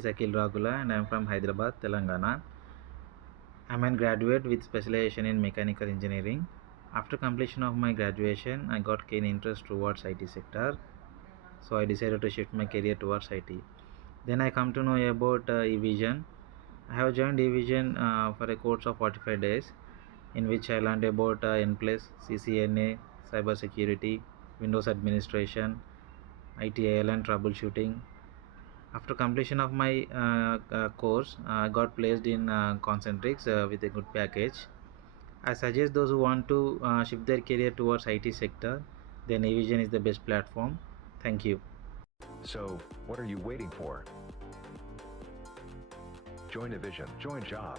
is Akhil Ragula and I am from Hyderabad, Telangana. I am a graduate with specialization in mechanical engineering. After completion of my graduation, I got keen interest towards IT sector, so I decided to shift my career towards IT. Then I come to know about eVision. I have joined eVision for a course of 45 days, in which I learned about N+, CCNA, cybersecurity, Windows administration, ITIL and troubleshooting. After completion of my course, I got placed in Concentrix with a good package. I suggest those who want to shift their career towards IT sector, then eVision is the best platform. Thank you. So, what are you waiting for? Join a vision, join job.